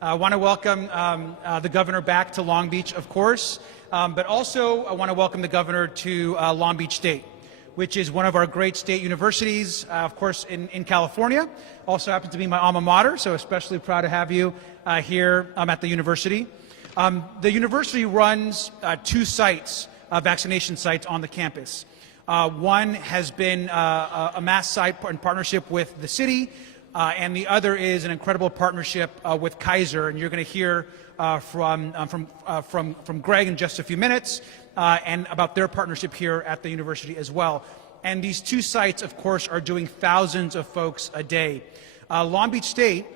I want to welcome the governor back to Long Beach, of course, but also I want to welcome the governor to Long Beach State, which is one of our great state universities, of course, in California. Also happens to be my alma mater, so especially proud to have you here at the university. The university runs two sites, vaccination sites on the campus. One has been a mass site in partnership with the city, and the other is an incredible partnership with Kaiser, and you're going to hear from Greg in just a few minutes, and about their partnership here at the university as well. And these two sites, of course, are doing thousands of folks a day. Long Beach State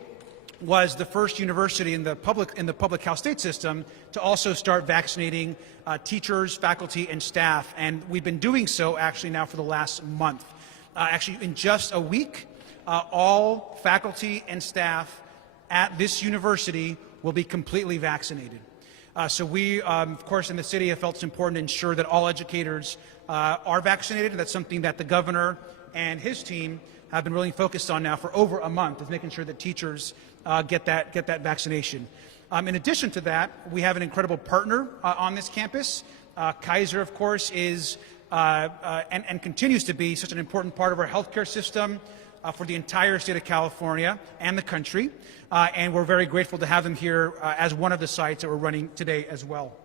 was the first university in the public health state system to also start vaccinating teachers, faculty, and staff, and we've been doing so actually now for the last month. Actually, in just a week, all faculty and staff at this university will be completely vaccinated. So we, of course, in the city have felt it's important to ensure that all educators are vaccinated. That's something that the governor and his team have been really focused on now for over a month, is making sure that teachers get that vaccination. In addition to that, we have an incredible partner on this campus. Kaiser, of course, is and continues to be such an important part of our healthcare system for the entire state of California and the country. And we're very grateful to have them here as one of the sites that we're running today as well.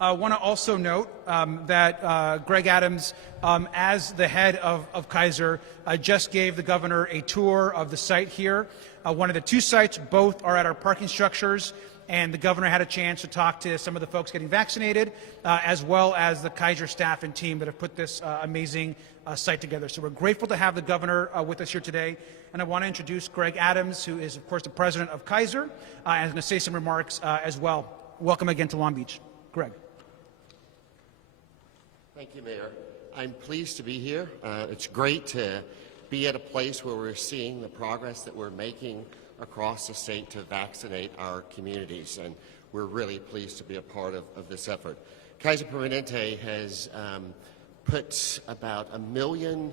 I want to also note that Greg Adams, as the head of Kaiser, just gave the governor a tour of the site here. One of the two sites, both are at our parking structures, and the governor had a chance to talk to some of the folks getting vaccinated, as well as the Kaiser staff and team that have put this amazing site together. So we're grateful to have the governor with us here today. And I want to introduce Greg Adams, who is, of course, the president of Kaiser, and is going to say some remarks as well. Welcome again to Long Beach. Greg. Thank you, Mayor. I'm pleased to be here. It's great to be at a place where we're seeing the progress that we're making across the state to vaccinate our communities, and we're really pleased to be a part of this effort. Kaiser Permanente has put about 1 million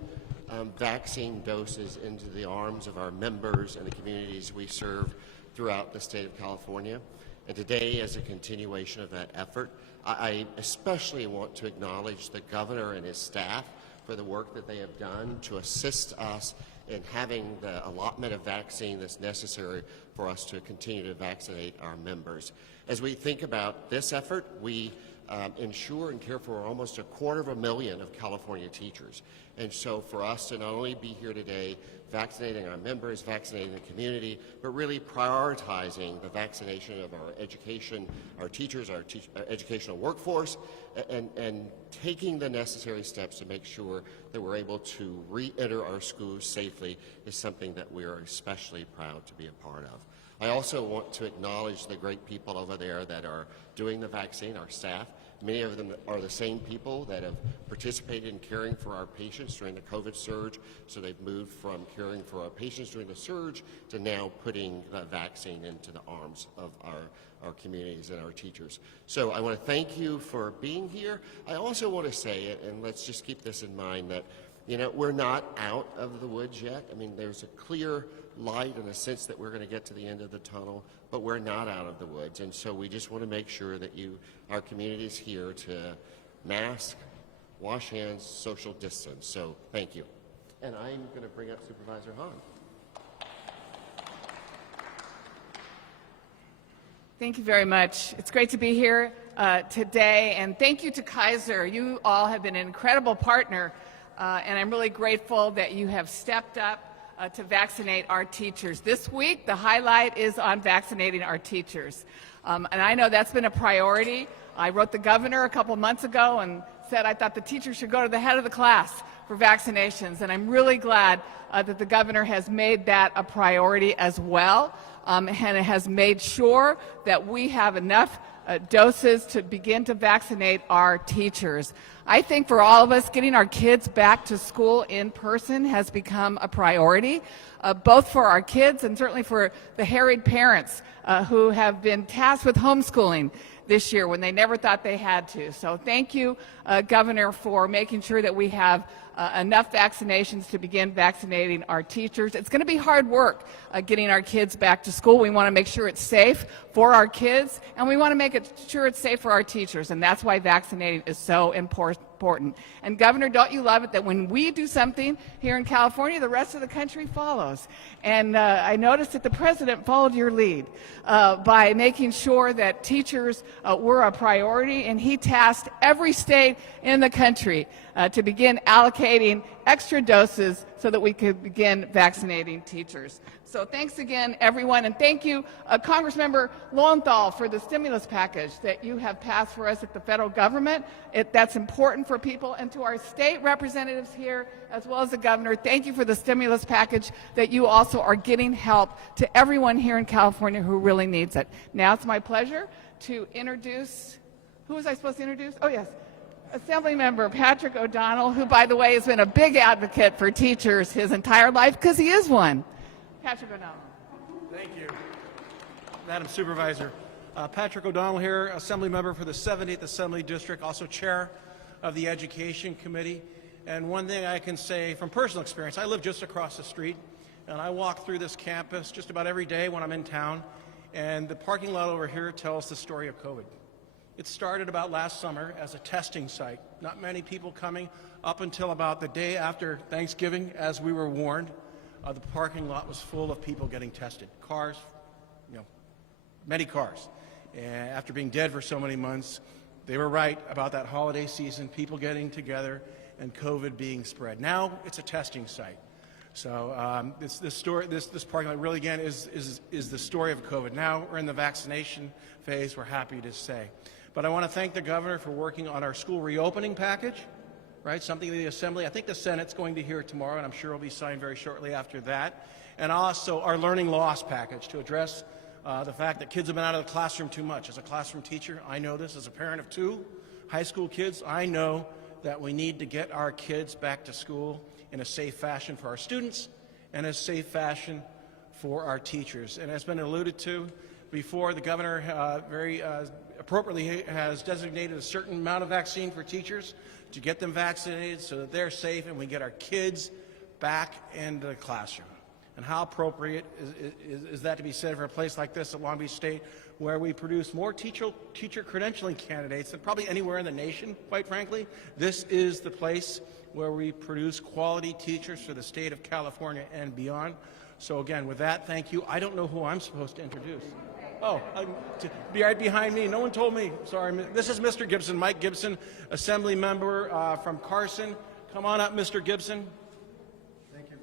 vaccine doses into the arms of our members and the communities we serve throughout the state of California. And today, as a continuation of that effort, I especially want to acknowledge the governor and his staff for the work that they have done to assist us in having the allotment of vaccine that's necessary for us to continue to vaccinate our members. As we think about this effort, we insure and care for almost 250,000 of California teachers. And so for us to not only be here today vaccinating our members, vaccinating the community, but really prioritizing the vaccination of our education, our teachers, our educational workforce, and taking the necessary steps to make sure that we're able to re-enter our schools safely is something that we are especially proud to be a part of. I also want to acknowledge the great people over there that are doing the vaccine, our staff. Many of them are the same people that have participated in caring for our patients during the COVID surge, so they've moved from caring for our patients during the surge to now putting the vaccine into the arms of our communities and our teachers. So I want to thank you for being here. I also want to say, and let's just keep this in mind, that we're not out of the woods yet. I mean, there's a clear light in a sense that we're going to get to the end of the tunnel, but we're not out of the woods. And so we just want to make sure that our community is here to mask, wash hands, social distance. So thank you. And I'm going to bring up Supervisor Hahn. Thank you very much. It's great to be here today, and thank you to Kaiser. You all have been an incredible partner, and I'm really grateful that you have stepped up to vaccinate our teachers. This week, the highlight is on vaccinating our teachers. And I know that's been a priority. I wrote the governor a couple months ago and said I thought the teachers should go to the head of the class for vaccinations. And I'm really glad that the governor has made that a priority as well, and it has made sure that we have enough doses to begin to vaccinate our teachers. I think for all of us, getting our kids back to school in person has become a priority, both for our kids and certainly for the harried parents who have been tasked with homeschooling this year when they never thought they had to. So thank you, Governor, for making sure that we have enough vaccinations to begin vaccinating our teachers. It's going to be hard work getting our kids back to school. We want to make sure it's safe for our kids, and we want to make sure it's safe for our teachers, and that's why vaccinating is so important. And Governor, don't you love it that when we do something here in California, the rest of the country follows? And I noticed that the president followed your lead by making sure that teachers were a priority, and he tasked every state in the country to begin allocating extra doses so that we could begin vaccinating teachers. So thanks again, everyone, and thank you, Congressmember Lowenthal, for the stimulus package that you have passed for us at the federal government. That's important for people, and to our state representatives here, as well as the governor, thank you for the stimulus package that you also are getting help to everyone here in California who really needs it. Now it's my pleasure to introduce, who was I supposed to introduce? Oh, yes. Assemblymember Patrick O'Donnell, who, by the way, has been a big advocate for teachers his entire life because he is one. Patrick O'Donnell. Thank you, Madam Supervisor. Patrick O'Donnell here, Assembly Member for the 70th Assembly District, also Chair of the Education Committee. And one thing I can say from personal experience, I live just across the street, and I walk through this campus just about every day when I'm in town, and the parking lot over here tells the story of COVID. It started about last summer as a testing site. Not many people coming up until about the day after Thanksgiving, as we were warned. The parking lot was full of people getting tested. Cars, many cars. And after being dead for so many months, they were right about that holiday season, people getting together and COVID being spread. Now it's a testing site. So this parking lot really, again, is the story of COVID. Now we're in the vaccination phase, we're happy to say. But I want to thank the governor for working on our school reopening package. Right, something the Assembly, I think the Senate's going to hear tomorrow, and I'm sure it'll be signed very shortly after that. And also our learning loss package to address the fact that kids have been out of the classroom too much. As a classroom teacher, I know this. As a parent of 2 high school kids, I know that we need to get our kids back to school in a safe fashion for our students and a safe fashion for our teachers. And as been alluded to before, the governor very appropriately has designated a certain amount of vaccine for teachers to get them vaccinated so that they're safe and we get our kids back into the classroom. And how appropriate is that to be said for a place like this at Long Beach State, where we produce more teacher credentialing candidates than probably anywhere in the nation, quite frankly. This is the place where we produce quality teachers for the state of California and beyond. So again, with that, thank you. I don't know who I'm supposed to introduce. Oh, be right behind me. No one told me. Sorry. This is Mr. Gibson, Mike Gibson, Assembly Member from Carson. Come on up, Mr. Gibson. Thank you.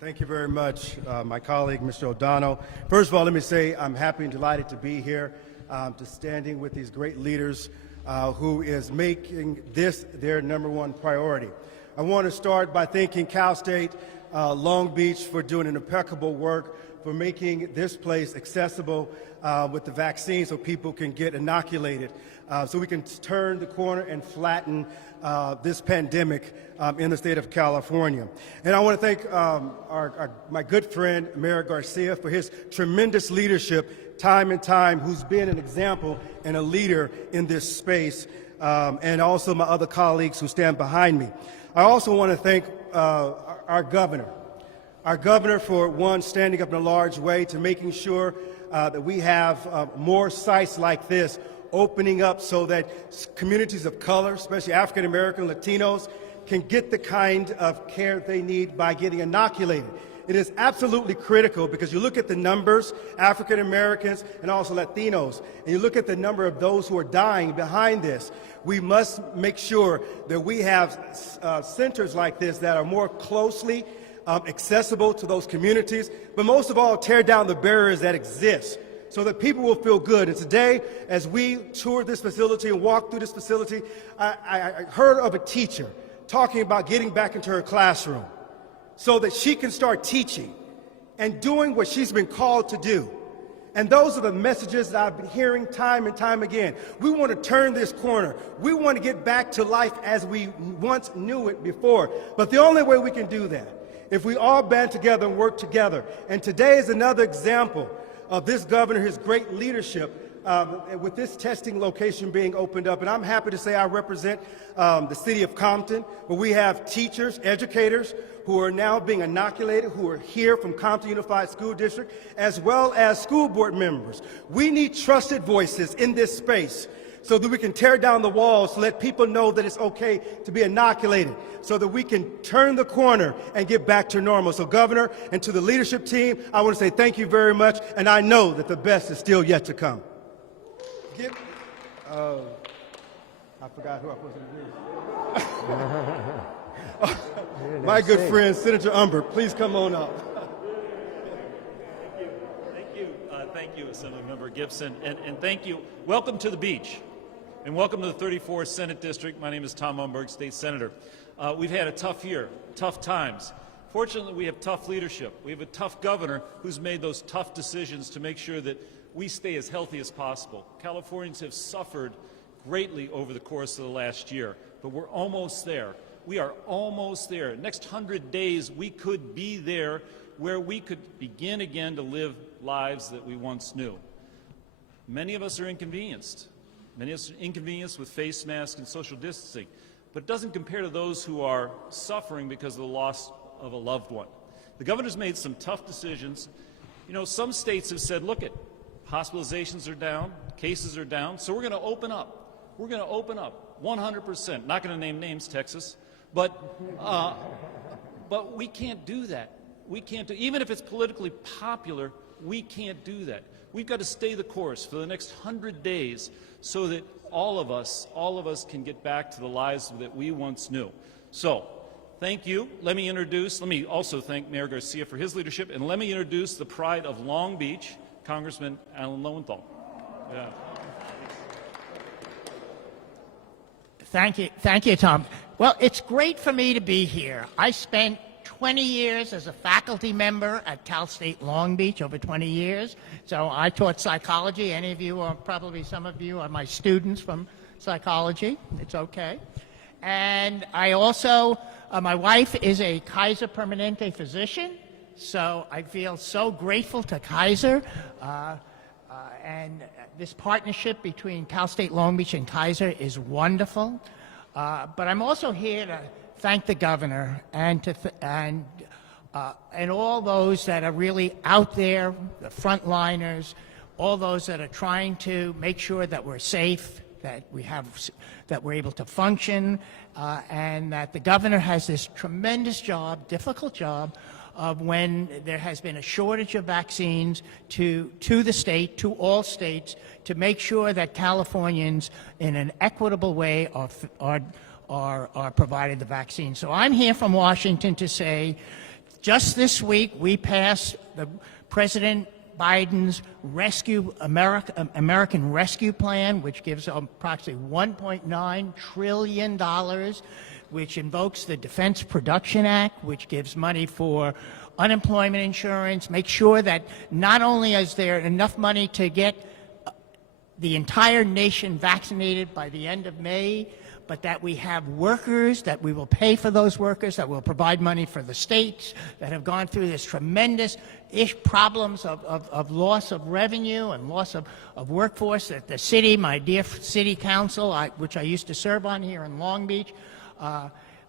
Thank you very much, my colleague, Mr. O'Donnell. First of all, let me say I'm happy and delighted to be here, to standing with these great leaders who is making this their #1 priority. I want to start by thanking Cal State Long Beach for doing an impeccable work, for making this place accessible with the vaccine so people can get inoculated, so we can turn the corner and flatten this pandemic in the state of California. And I want to thank my good friend, Mayor Garcia, for his tremendous leadership time and time, who's been an example and a leader in this space, and also my other colleagues who stand behind me. I also want to thank our governor. Our governor, for one, standing up in a large way to making sure that we have more sites like this opening up so that communities of color, especially African American, Latinos, can get the kind of care they need by getting inoculated. It is absolutely critical because you look at the numbers, African Americans and also Latinos, and you look at the number of those who are dying behind this. We must make sure that we have centers like this that are more closely accessible to those communities, but most of all, tear down the barriers that exist so that people will feel good. And today, as we toured this facility and walked through this facility, I heard of a teacher talking about getting back into her classroom so that she can start teaching and doing what she's been called to do. And those are the messages that I've been hearing time and time again. We want to turn this corner. We want to get back to life as we once knew it before. But the only way we can do that, if we all band together and work together. And today is another example of this governor, his great leadership, with this testing location being opened up. And I'm happy to say I represent the city of Compton, where we have teachers, educators who are now being inoculated, who are here from Compton Unified School District, as well as school board members. We need trusted voices in this space so that we can tear down the walls to let people know that it's okay to be inoculated, so that we can turn the corner and get back to normal. So, Governor, and to the leadership team, I want to say thank you very much, and I know that the best is still yet to come. I forgot who I was going to do. My good friend, Senator Umber, please come on up. Thank you, Assemblymember Gibson, and thank you. Welcome to the beach, and welcome to the 34th Senate District. My name is Tom Umberg, State Senator. We've had a tough year, tough times. Fortunately, we have tough leadership. We have a tough governor who's made those tough decisions to make sure that we stay as healthy as possible. Californians have suffered greatly over the course of the last year, but we're almost there. We are almost there. Next 100 days, we could be there where we could begin again to live lives that we once knew. Many of us are inconvenienced. Many of us are inconvenienced with face masks and social distancing, but it doesn't compare to those who are suffering because of the loss of a loved one. The governor's made some tough decisions. You know, some states have said, look, hospitalizations are down, cases are down, so we're going to open up. We're going to open up 100%. Not going to name names, Texas, but we can't do that. We can't do, even if it's politically popular, we can't do that. We've got to stay the course for the next 100 days so that all of us can get back to the lives that we once knew. So, thank you. Let me also thank Mayor Garcia for his leadership, and let me introduce the pride of Long Beach, Congressman Alan Lowenthal. Yeah. Thank you, Tom. Well, it's great for me to be here. I spent 20 years as a faculty member at Cal State Long Beach, over 20 years. So I taught psychology. Any of you, or probably some of you, are my students from psychology. It's okay. And I also, my wife is a Kaiser Permanente physician, so I feel so grateful to Kaiser. And this partnership between Cal State Long Beach and Kaiser is wonderful. But I'm also here to thank the governor and all those that are really out there, the frontliners, all those that are trying to make sure that we're safe, that we're able to function, and that the governor has this tremendous job, difficult job, of when there has been a shortage of vaccines to the state, to all states, to make sure that Californians, in an equitable way, are provided the vaccine. So I'm here from Washington to say, just this week we passed the President Biden's American Rescue Plan, which gives approximately $1.9 trillion, which invokes the Defense Production Act, which gives money for unemployment insurance, make sure that not only is there enough money to get the entire nation vaccinated by the end of May, but that we have workers, that we will pay for those workers, that will provide money for the states that have gone through this tremendous problems of loss of revenue and loss of workforce, that the city, my dear city council, which I used to serve on here in Long Beach,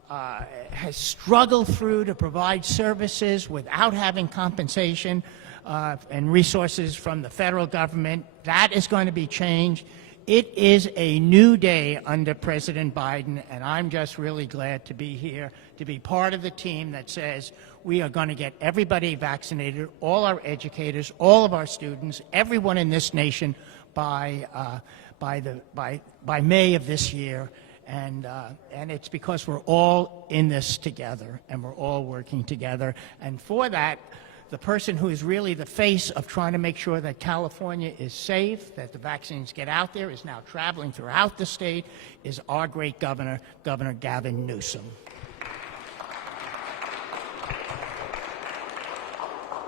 has struggled through to provide services without having compensation and resources from the federal government. That is going to be changed. It is a new day under President Biden, and I'm just really glad to be here, to be part of the team that says we are going to get everybody vaccinated, all our educators, all of our students, everyone in this nation by May of this year. And it's because we're all in this together, and we're all working together. And for that, the person who is really the face of trying to make sure that California is safe, that the vaccines get out there, is now traveling throughout the state, is our great governor, Governor Gavin Newsom.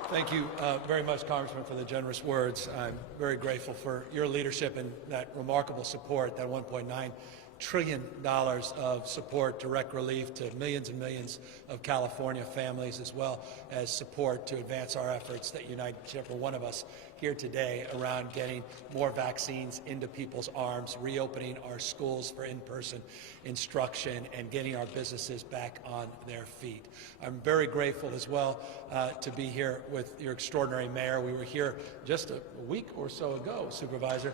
Thank you very much, Congressman, for the generous words. I'm very grateful for your leadership and that remarkable support, that $1.9 trillion of support, direct relief to millions and millions of California families, as well as support to advance our efforts that unite each and every one of us here today around getting more vaccines into people's arms, reopening our schools for in-person instruction, and getting our businesses back on their feet. I'm very grateful as well to be here with your extraordinary mayor. We were here just a week or so ago, Supervisor,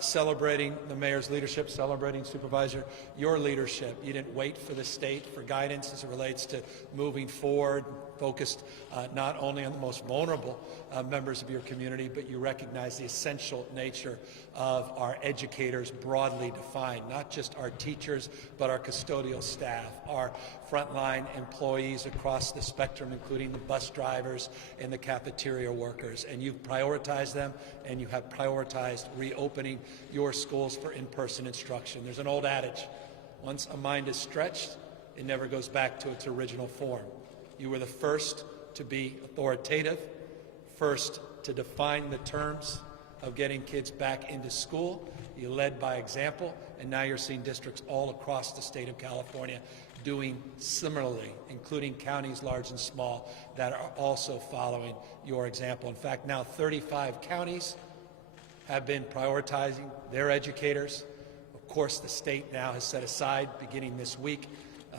celebrating the mayor's leadership, celebrating, Supervisor, your leadership. You didn't wait for the state for guidance as it relates to moving forward, focused not only on the most vulnerable members of your community, but you recognize the essential nature of our educators broadly defined, not just our teachers, but our custodial staff, our frontline employees across the spectrum, including the bus drivers and the cafeteria workers. And you've prioritized them, and you have prioritized reopening your schools for in-person instruction. There's an old adage, once a mind is stretched, it never goes back to its original form. You were the first to be authoritative, first to define the terms of getting kids back into school. You led by example, and now you're seeing districts all across the state of California doing similarly, including counties large and small that are also following your example. In fact, now 35 counties have been prioritizing their educators. Of course, the state now has set aside, beginning this week,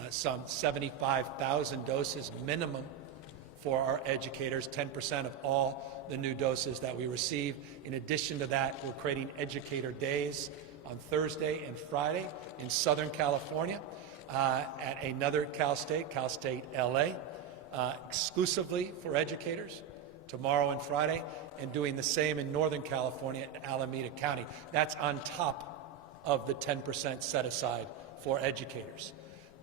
some 75,000 doses minimum for our educators, 10% of all the new doses that we receive. In addition to that, we're creating educator days on Thursday and Friday in Southern California at another Cal State LA, exclusively for educators, tomorrow and Friday, and doing the same in Northern California at Alameda County. That's on top of the 10% set aside for educators.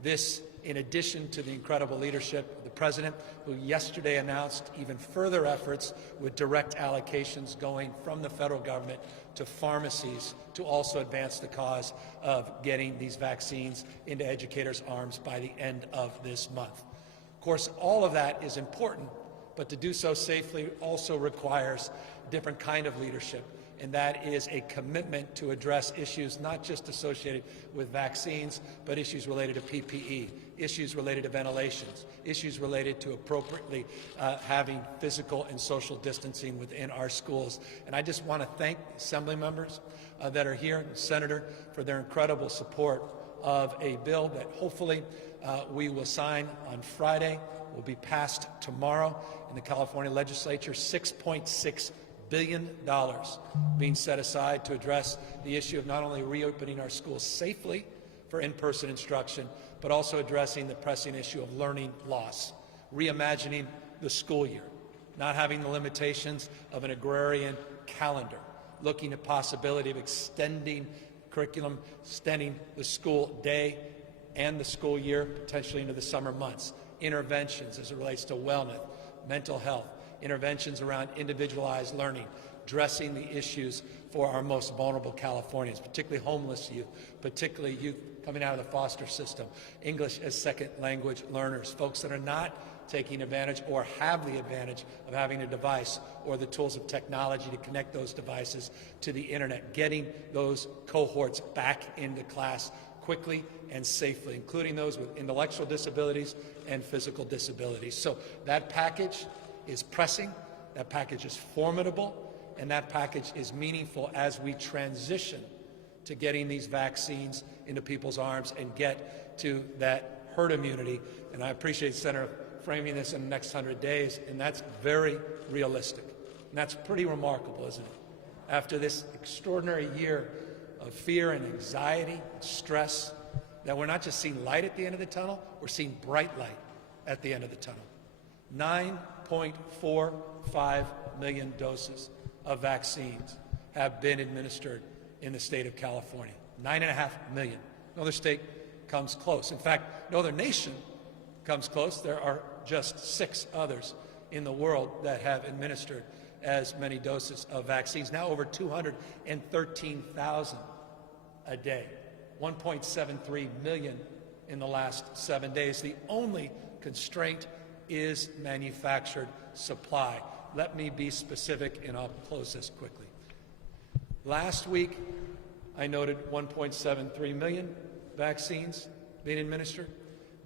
This, in addition to the incredible leadership of the President, who yesterday announced even further efforts with direct allocations going from the federal government to pharmacies to also advance the cause of getting these vaccines into educators' arms by the end of this month. Of course, all of that is important, but to do so safely also requires a different kind of leadership, and that is a commitment to address issues not just associated with vaccines, but issues related to PPE, issues related to ventilations, issues related to appropriately having physical and social distancing within our schools. And I just want to thank Assembly members that are here, the Senator, for their incredible support of a bill that hopefully we will sign on Friday, will be passed tomorrow in the California legislature. $6.6 billion being set aside to address the issue of not only reopening our schools safely for in-person instruction, but also addressing the pressing issue of learning loss, reimagining the school year, not having the limitations of an agrarian calendar, looking at possibility of extending curriculum, extending the school day and the school year potentially into the summer months, interventions as it relates to wellness, mental health, interventions around individualized learning, addressing the issues for our most vulnerable Californians, particularly homeless youth, particularly youth coming out of the foster system, English as second language learners, folks that are not taking advantage or have the advantage of having a device or the tools of technology to connect those devices to the internet, getting those cohorts back into class quickly and safely, including those with intellectual disabilities and physical disabilities. So that package is pressing, that package is formidable, and that package is meaningful as we transition to getting these vaccines into people's arms and get to that herd immunity. And I appreciate Senator framing this in the next 100 days, and that's very realistic. And that's pretty remarkable, isn't it? After this extraordinary year of fear and anxiety and stress, that we're not just seeing light at the end of the tunnel, we're seeing bright light at the end of the tunnel. 9.45 million doses of vaccines have been administered in the state of California. 9.5 million. No other state comes close. In fact, no other nation comes close. There are just 6 others in the world that have administered as many doses of vaccines. Now over 213,000 a day. 1.73 million in the last 7 days. The only constraint is manufactured supply. Let me be specific, and I'll close this quickly. Last week, I noted 1.73 million vaccines being administered.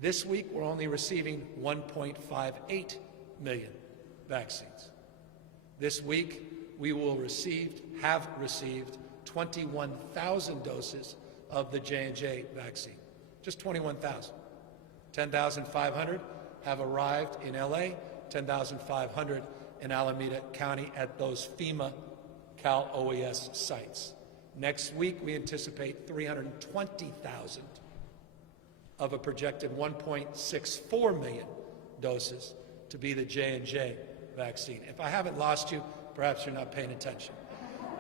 This week, we're only receiving 1.58 million vaccines. This week, we will have received 21,000 doses of the J&J vaccine. Just 21,000. 10,500 have arrived in LA, 10,500 in Alameda County at those FEMA Cal OES sites. Next week, we anticipate 320,000 of a projected 1.64 million doses to be the J&J vaccine. If I haven't lost you, perhaps you're not paying attention.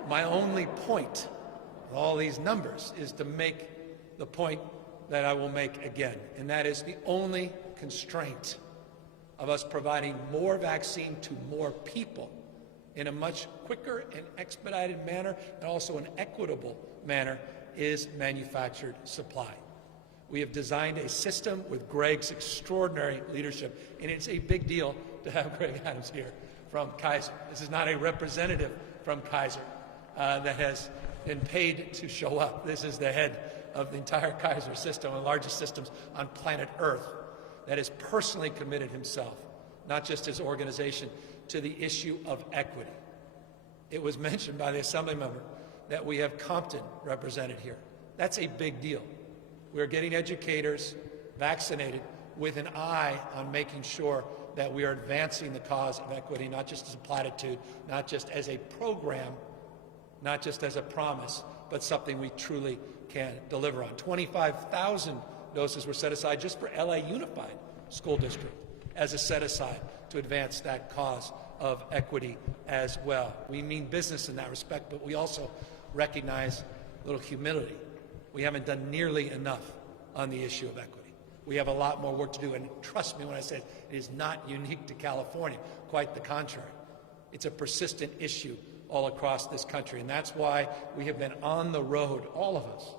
My only point with all these numbers is to make the point that I will make again, and that is the only constraint of us providing more vaccine to more people in a much quicker and expedited manner, and also an equitable manner, is manufactured supply. We have designed a system with Greg's extraordinary leadership, and it's a big deal to have Greg Adams here from Kaiser. This is not a representative from Kaiser that has been paid to show up. This is the head of the entire Kaiser system, one of the largest systems on planet Earth, that has personally committed himself, not just his organization, to the issue of equity. It was mentioned by the Assembly member that we have Compton represented here. That's a big deal. We're getting educators vaccinated with an eye on making sure that we are advancing the cause of equity, not just as a platitude, not just as a program, not just as a promise, but something we truly can deliver on. 25,000 doses were set aside just for LA Unified School District as a set-aside to advance that cause of equity as well. We mean business in that respect, but we also recognize a little humility. We haven't done nearly enough on the issue of equity. We have a lot more work to do, and trust me when I say it is not unique to California, quite the contrary. It's a persistent issue all across this country, and that's why we have been on the road, all of us,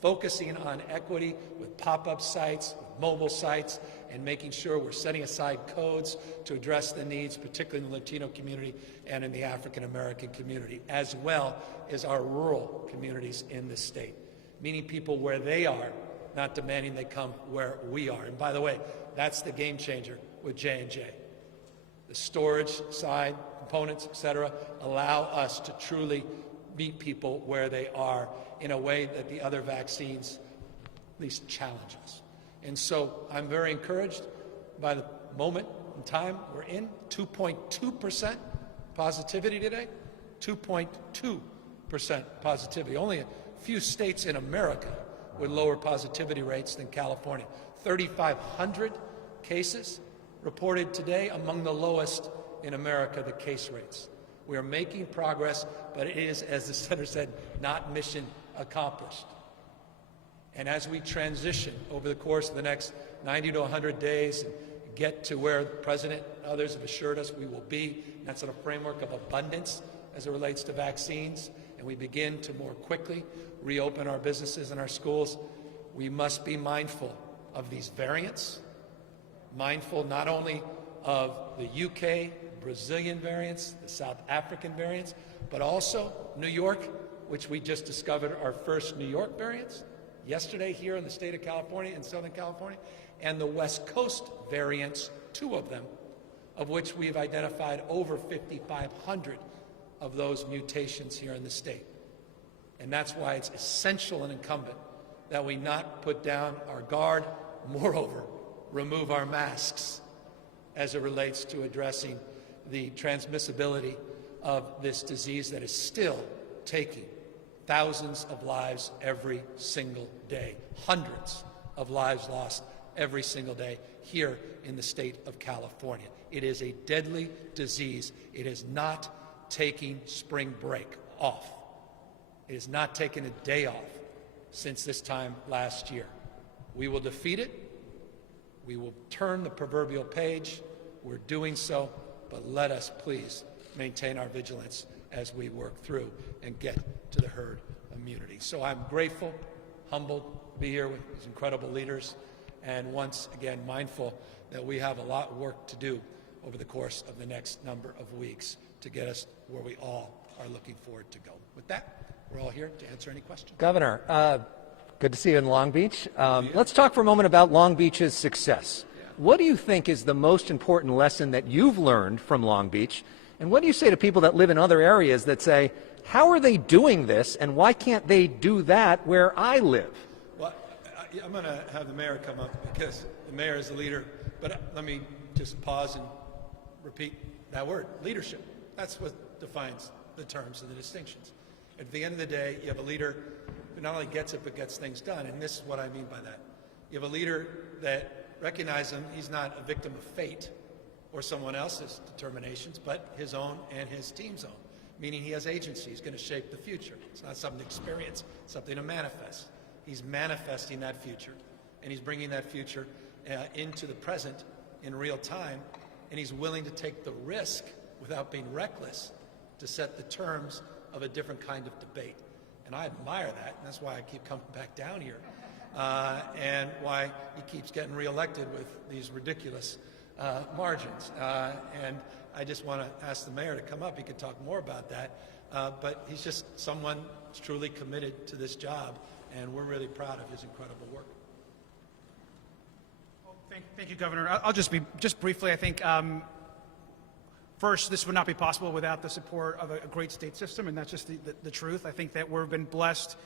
focusing on equity with pop-up sites, with mobile sites, and making sure we're setting aside codes to address the needs, particularly in the Latino community and in the African American community, as well as our rural communities in the state, meeting people where they are, not demanding they come where we are. And by the way, that's the game changer with J&J. The storage side, components, et cetera, allow us to truly meet people where they are in a way that the other vaccines at least challenge us. And so I'm very encouraged by the moment in time we're in. 2.2% positivity today, 2.2% positivity. Only a few states in America with lower positivity rates than California. 3,500 cases reported today, among the lowest in America, the case rates. We are making progress, but it is, as the Senator said, not mission accomplished. And as we transition over the course of the next 90 to 100 days and get to where the President and others have assured us we will be, and that's in a framework of abundance as it relates to vaccines, and we begin to more quickly reopen our businesses and our schools, we must be mindful of these variants, mindful not only of the UK, Brazilian variants, the South African variants, but also New York, which we just discovered our first New York variants yesterday here in the state of California, in Southern California, and the West Coast variants, 2 of them, of which we've identified over 5,500 of those mutations here in the state. And that's why it's essential and incumbent that we not put down our guard, moreover, remove our masks as it relates to addressing the transmissibility of this disease that is still taking thousands of lives every single day, hundreds of lives lost every single day here in the state of California. It is a deadly disease. It is not taking spring break off. It has not taken a day off since this time last year. We will defeat it. We will turn the proverbial page. We're doing so, but let us please maintain our vigilance as we work through and get to the herd immunity. So I'm grateful, humbled to be here with these incredible leaders, and once again mindful that we have a lot of work to do over the course of the next number of weeks to get us where we all are looking forward to go. With that, we're all here to answer any questions. Governor, good to see you in Long Beach. Let's talk for a moment about Long Beach's success. What do you think is the most important lesson that you've learned from Long Beach? And what do you say to people that live in other areas that say, how are they doing this and why can't they do that where I live? Well, I'm going to have the mayor come up because the mayor is the leader. But let me just pause and repeat that word, leadership. That's what defines the terms and the distinctions. At the end of the day, you have a leader who not only gets it but gets things done. And this is what I mean by that. You have a leader that recognizes he's not a victim of fate or someone else's determinations, but his own and his team's own, meaning he has agency. He's going to shape the future. It's not something to experience, it's something to manifest. He's manifesting that future, and he's bringing that future into the present in real time, and he's willing to take the risk without being reckless to set the terms of a different kind of debate. And I admire that, and that's why I keep coming back down here. And why he keeps getting reelected with these ridiculous margins. And I just want to ask the mayor to come up. He could talk more about that. But he's just someone who's truly committed to this job, and we're really proud of his incredible work. Well, thank you, Governor. I'll just briefly, I think, first, this would not be possible without the support of a great state system, and that's just the truth. I think that we've been blessed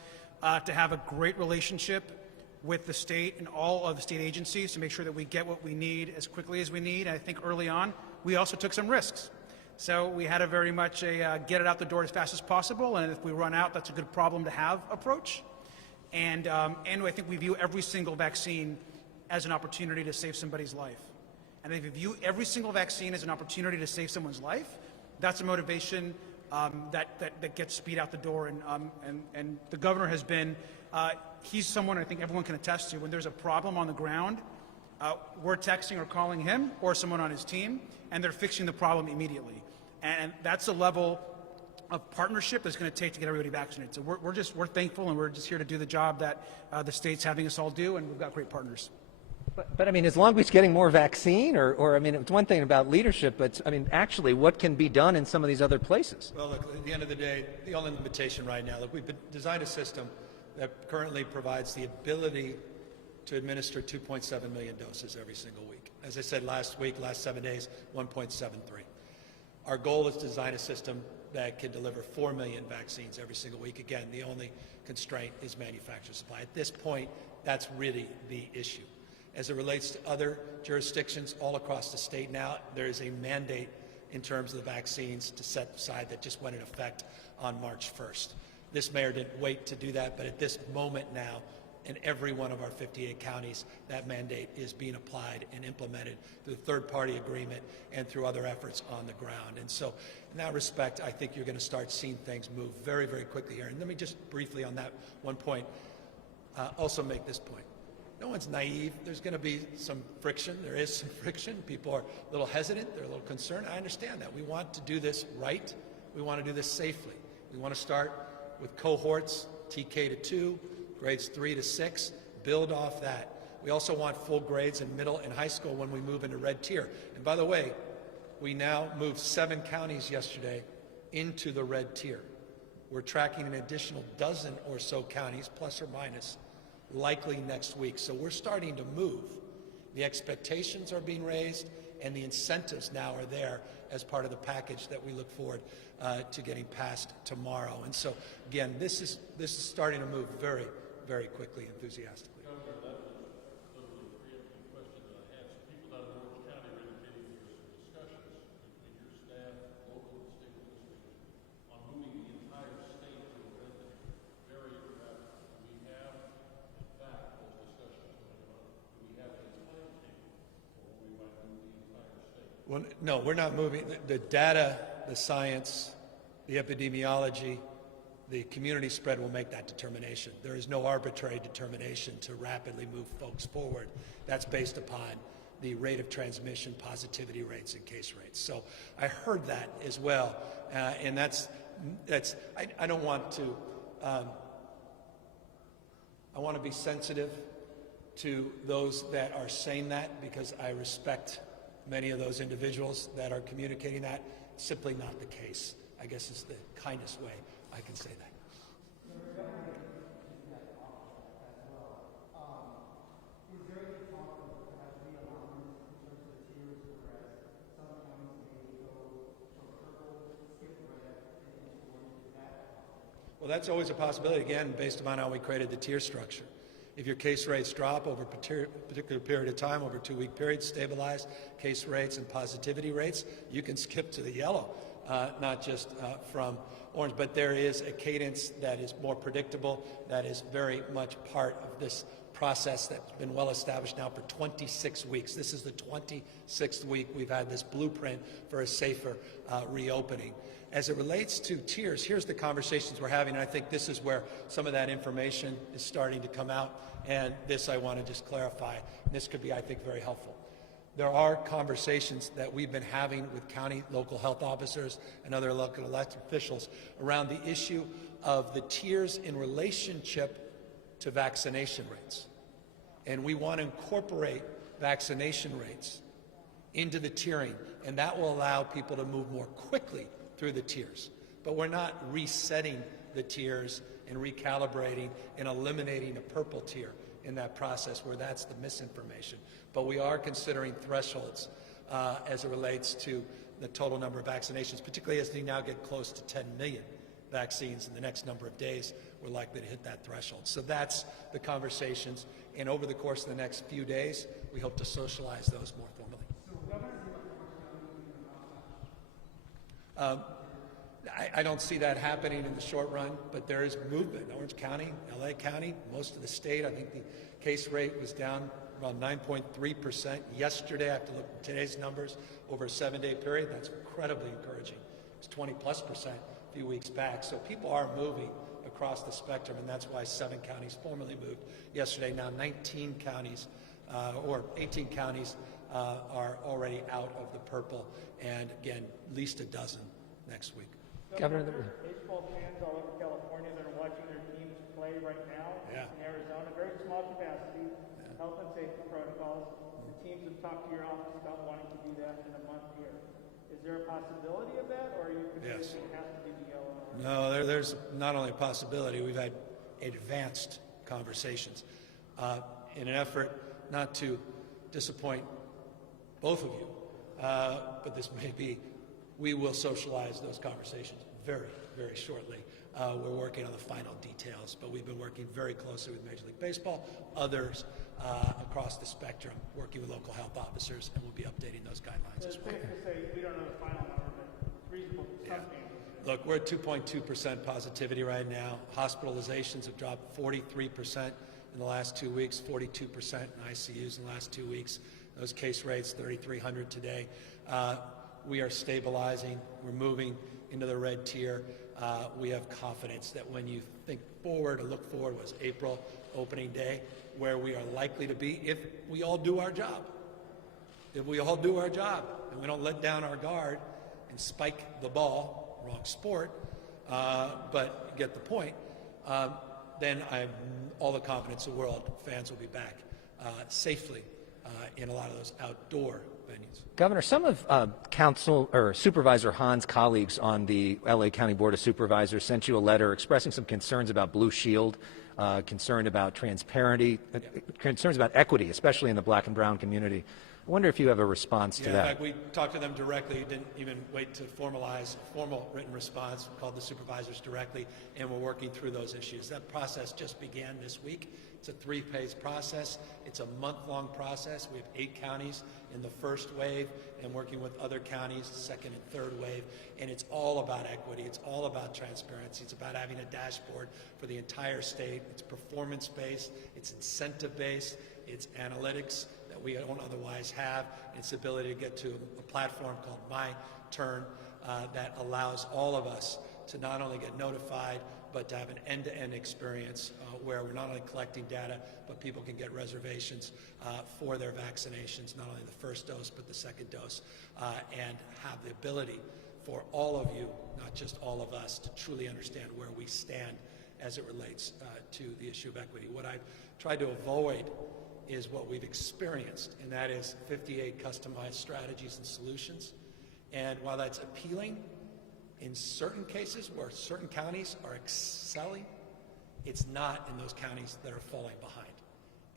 to have a great relationship with the state and all of the state agencies to make sure that we get what we need as quickly as we need. And I think early on, we also took some risks. So we had a very much a get it out the door as fast as possible, and if we run out, that's a good problem to have approach. And I think we view every single vaccine as an opportunity to save somebody's life. And if you view every single vaccine as an opportunity to save someone's life, that's a motivation that gets speed out the door. And the governor has been, he's someone I think everyone can attest to. When there's a problem on the ground, we're texting or calling him or someone on his team, and they're fixing the problem immediately. And that's a level of partnership that's going to take to get everybody vaccinated. So we're thankful, and we're just here to do the job that the state's having us all do, and we've got great partners. But I mean, is Long Beach getting more vaccine? Or I mean, it's one thing about leadership, but I mean, actually, what can be done in some of these other places? Well, look, at the end of the day, the only limitation right now, look, we've designed a system that currently provides the ability to administer 2.7 million doses every single week. As I said last week, last 7 days, 1.73. Our goal is to design a system that can deliver 4 million vaccines every single week. Again, the only constraint is manufacturer supply. At this point, that's really the issue. As it relates to other jurisdictions all across the state now, there is a mandate in terms of the vaccines to set aside that just went in effect on March 1st. This mayor didn't wait to do that, but at this moment now, in every one of our 58 counties, that mandate is being applied and implemented through third-party agreement and through other efforts on the ground. And so in that respect, I think you're going to start seeing things move very, very quickly here. And let me just briefly on that one point also make this point. No one's naive. There's going to be some friction. There is some friction. People are a little hesitant. They're a little concerned. I understand that. We want to do this right. We want to do this safely. We want to start with cohorts, TK to 2, grades 3 to 6, build off that. We also want full grades in middle and high school when we move into red tier. And by the way, we now moved 7 counties yesterday into the red tier. We're tracking an additional dozen or so counties, plus or minus, likely next week. So we're starting to move. The expectations are being raised, and the incentives now are there as part of the package that we look forward to getting passed tomorrow. And so, again, this is starting to move very, very quickly, enthusiastically. Well, no, we're not moving. The data, the science, the epidemiology, the community spread will make that determination. There is no arbitrary determination to rapidly move folks forward. That's based upon the rate of transmission, positivity rates, and case rates. So I heard that as well, and I don't want to. I want to be sensitive to those that are saying that because I respect many of those individuals that are communicating that. Simply not the case, I guess is the kindest way I can say that. Well, that's always a possibility, again, based upon how we created the tier structure. If your case rates drop over a particular period of time, over a 2-week period, stabilize case rates and positivity rates, you can skip to the yellow, not just from orange. But there is a cadence that is more predictable, that is very much part of this process that's been well established now for 26 weeks. This is the 26th week we've had this blueprint for a safer reopening. As it relates to tiers, here's the conversations we're having, and I think this is where some of that information is starting to come out, and this I want to just clarify, and this could be, I think, very helpful. There are conversations that we've been having with county local health officers and other local elected officials around the issue of the tiers in relationship to vaccination rates. And we want to incorporate vaccination rates into the tiering, and that will allow people to move more quickly through the tiers. But we're not resetting the tiers and recalibrating and eliminating a purple tier in that process where that's the misinformation. But we are considering thresholds as it relates to the total number of vaccinations, particularly as we now get close to 10 million vaccines in the next number of days, we're likely to hit that threshold. So that's the conversations, and over the course of the next few days, we hope to socialize those more formally. I don't see that happening in the short run, but there is movement. Orange County, LA County, most of the state, I think the case rate was down around 9.3% yesterday. I have to look at today's numbers over a 7-day period. That's incredibly encouraging. It's 20+% a few weeks back. So people are moving across the spectrum, and that's why 7 counties formally moved yesterday. Now 19 counties or 18 counties are already out of the purple, and again, at least a dozen next week. Governor, baseball fans all over California that are watching their teams play right now Yeah. in Arizona, very small capacity, health and safety protocols. The teams have talked to your office about wanting to do that in a month here. Is there a possibility of that, or are you Yes. convinced it has to be the yellow? No, there's not only a possibility, we've had advanced conversations in an effort not to disappoint both of you, but this may be, we will socialize those conversations very, very shortly. We're working on the final details, but we've been working very closely with Major League Baseball, others across the spectrum, working with local health officers, and we'll be updating those guidelines as It's well. safe to say we don't know the final number, but it's reasonable to some standards. Look, we're at 2.2% positivity right now. Hospitalizations have dropped 43% in the last 2 weeks, 42% in ICUs in the last 2 weeks. Those case rates, 3,300 today. We are stabilizing. We're moving into the red tier. We have confidence that when you think forward or look forward was April opening day, where we are likely to be if we all do our job. If we all do our job and we don't let down our guard and spike the ball, wrong sport, but you get the point, then I have all the confidence in the world fans will be back safely in a lot of those outdoor venues. Governor, some of Council or Supervisor Hahn's colleagues on the LA County Board of Supervisors sent you a letter expressing some concerns about Blue Shield, concern about transparency, concerns about equity, especially in the black and brown community. I wonder if you have a response to In that. fact, we talked to them directly, didn't even wait to formalize a formal written response, we called the supervisors directly, and we're working through those issues. That process just began this week. It's a 3-phase process. It's a month-long process. We have 8 counties in the first wave and working with other counties, second and third wave, and it's all about equity. It's all about transparency. It's about having a dashboard for the entire state. It's performance-based. It's incentive-based. It's analytics that we don't otherwise have. It's the ability to get to a platform called My Turn that allows all of us to not only get notified, but to have an end-to-end experience where we're not only collecting data, but people can get reservations for their vaccinations, not only the first dose, but the second dose, and have the ability for all of you, not just all of us, to truly understand where we stand as it relates to the issue of equity. What I've tried to avoid is what we've experienced, and that is 58 customized strategies and solutions. And while that's appealing, in certain cases where certain counties are excelling, it's not in those counties that are falling behind.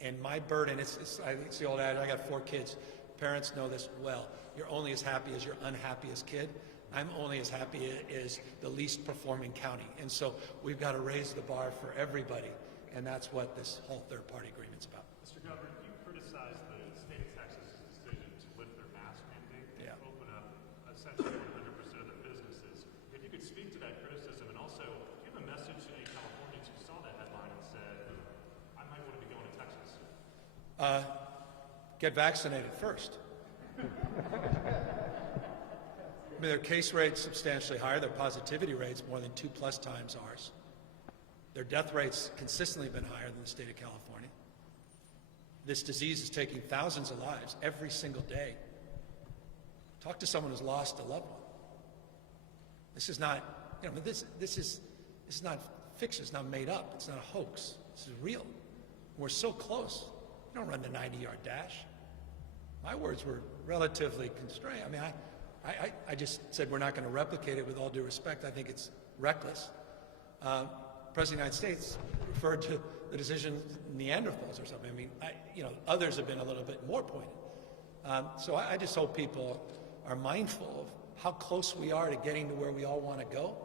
And my burden, it's the old adage, I got 4 kids. Parents know this well. You're only as happy as your unhappiest kid. I'm only as happy as the least performing county. And so we've got to raise the bar for everybody. And that's what this whole third-party agreement's about. Mr. Governor, you criticized the state of Texas' decision to lift their mask mandate and open up essentially 100% of their businesses. If you could speak to that criticism and also give a message to any Californians who saw that headline and said, I might want to be going to Texas. Get vaccinated first. I mean, their case rate's substantially higher. Their positivity rate's more than 2+ times ours. Their death rate's consistently been higher than the state of California. This disease is taking thousands of lives every single day. Talk to someone who's lost a loved one. This is not, this is not fiction. It's not made up. It's not a hoax. This is real. We're so close. You don't run the 90-yard dash. My words were relatively constrained. I mean, I just said we're not going to replicate it with all due respect. I think it's reckless. President of the United States referred to the decision Neanderthals or something. I mean, others have been a little bit more pointed. So I just hope people are mindful of how close we are to getting to where we all want to go.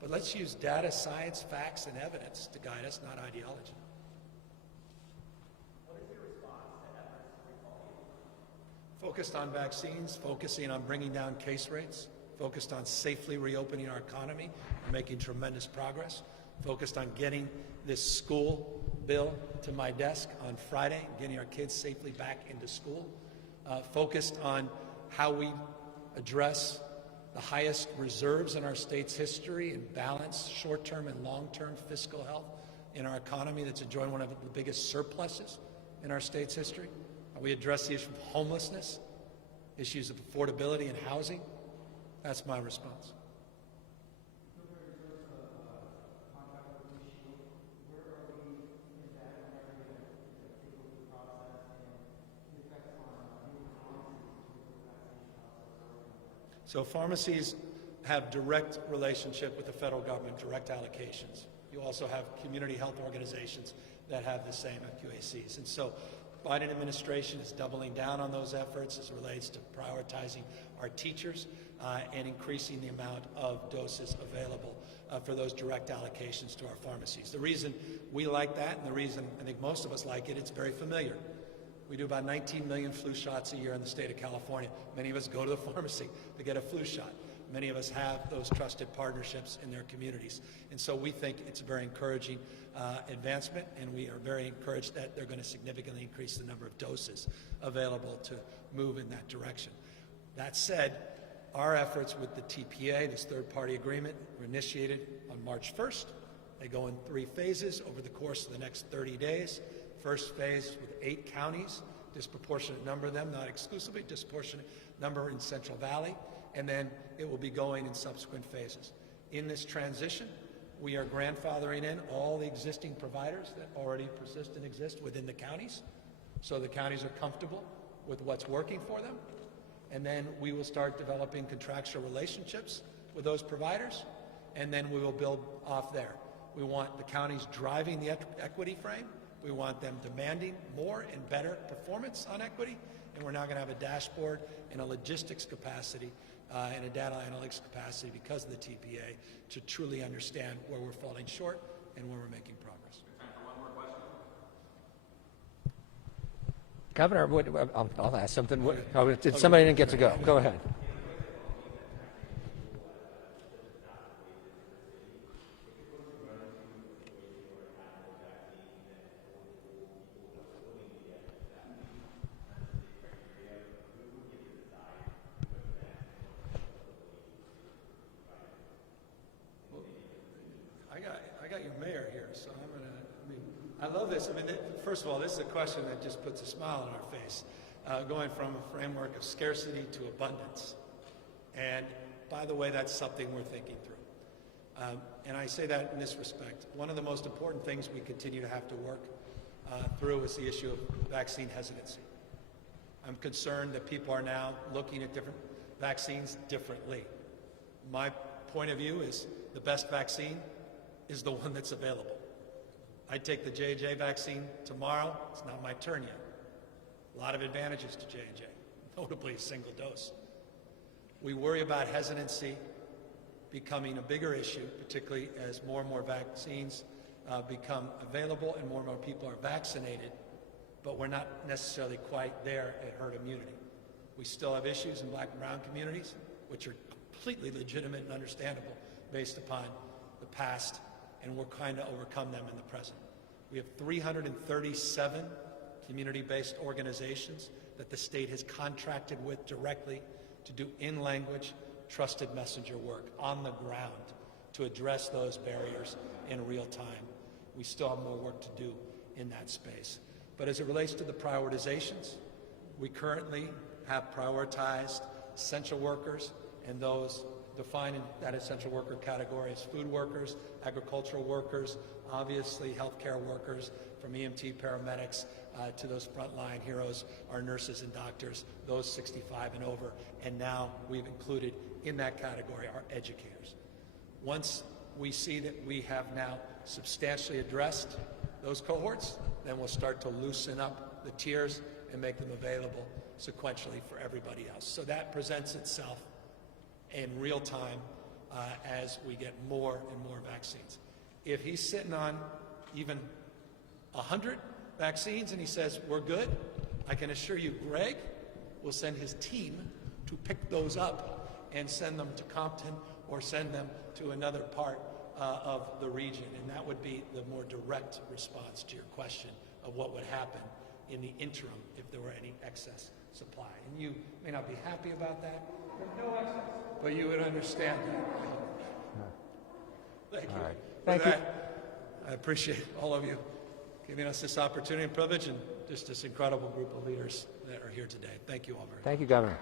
But let's use data, science, facts, and evidence to guide us, not ideology. Focused on vaccines, focusing on bringing down case rates, focused on safely reopening our economy and making tremendous progress, focused on getting this school bill to my desk on Friday, getting our kids safely back into school, focused on how we address the highest reserves in our state's history and balance short-term and long-term fiscal health in our economy that's enjoying one of the biggest surpluses in our state's history. We address the issue of homelessness, issues of affordability and housing. That's my response. So pharmacies have direct relationship with the federal government, direct allocations. You also have community health organizations that have the same at QACs. And so Biden administration is doubling down on those efforts as it relates to prioritizing our teachers and increasing the amount of doses available for those direct allocations to our pharmacies. The reason we like that, and the reason I think most of us like it, it's very familiar. We do about 19 million flu shots a year in the state of California. Many of us go to the pharmacy to get a flu shot. Many of us have those trusted partnerships in their communities. And so we think it's a very encouraging advancement, and we are very encouraged that they're going to significantly increase the number of doses available to move in that direction. That said, our efforts with the TPA, this third-party agreement, were initiated on March 1st. They go in 3 phases over the course of the next 30 days. First phase with 8 counties, disproportionate number of them, not exclusively, disproportionate number in Central Valley, and then it will be going in subsequent phases. In this transition, we are grandfathering in all the existing providers that already persist and exist within the counties, so the counties are comfortable with what's working for them, and then we will start developing contractual relationships with those providers, and then we will build off there. We want the counties driving the equity frame. We want them demanding more and better performance on equity, and we're now going to have a dashboard and a logistics capacity and a data analytics capacity because of the TPA to truly understand where we're falling short and where we're making progress. Time for one more question. Governor, I'll ask something. Somebody didn't get to go. Go ahead. I got your mayor here, so I love this. First of all, this is a question that just puts a smile on our face, going from a framework of scarcity to abundance. And by the way, that's something we're thinking through. And I say that in this respect. One of the most important things we continue to have to work through is the issue of vaccine hesitancy. I'm concerned that people are now looking at different vaccines differently. My point of view is the best vaccine is the one that's available. I'd take the J&J vaccine tomorrow. It's not my turn yet. A lot of advantages to J&J, notably a single dose. We worry about hesitancy becoming a bigger issue, particularly as more and more vaccines become available and more people are vaccinated, but we're not necessarily quite there at herd immunity. We still have issues in black and brown communities, which are completely legitimate and understandable based upon the past, and we're trying to overcome them in the present. We have 337 community-based organizations that the state has contracted with directly to do in-language, trusted messenger work on the ground to address those barriers in real time. We still have more work to do in that space. But as it relates to the prioritizations, we currently have prioritized essential workers and those defining that essential worker category as food workers, agricultural workers, obviously healthcare workers, from EMT paramedics to those frontline heroes, our nurses and doctors, those 65 and over, and now we've included in that category our educators. Once we see that we have now substantially addressed those cohorts, then we'll start to loosen up the tiers and make them available sequentially for everybody else. So that presents itself in real time as we get more and more vaccines. If he's sitting on even 100 vaccines and he says, we're good, I can assure you Greg will send his team to pick those up and send them to Compton or send them to another part of the region. And that would be the more direct response to your question of what would happen in the interim if there were any excess supply. And you may not be happy about that. There's no excess. But you would understand that. Thank you. All right. With Thank you. that, I appreciate all of you giving us this opportunity and privilege, and just this incredible group of leaders that are here today. Thank you all very much. Thank you, Governor.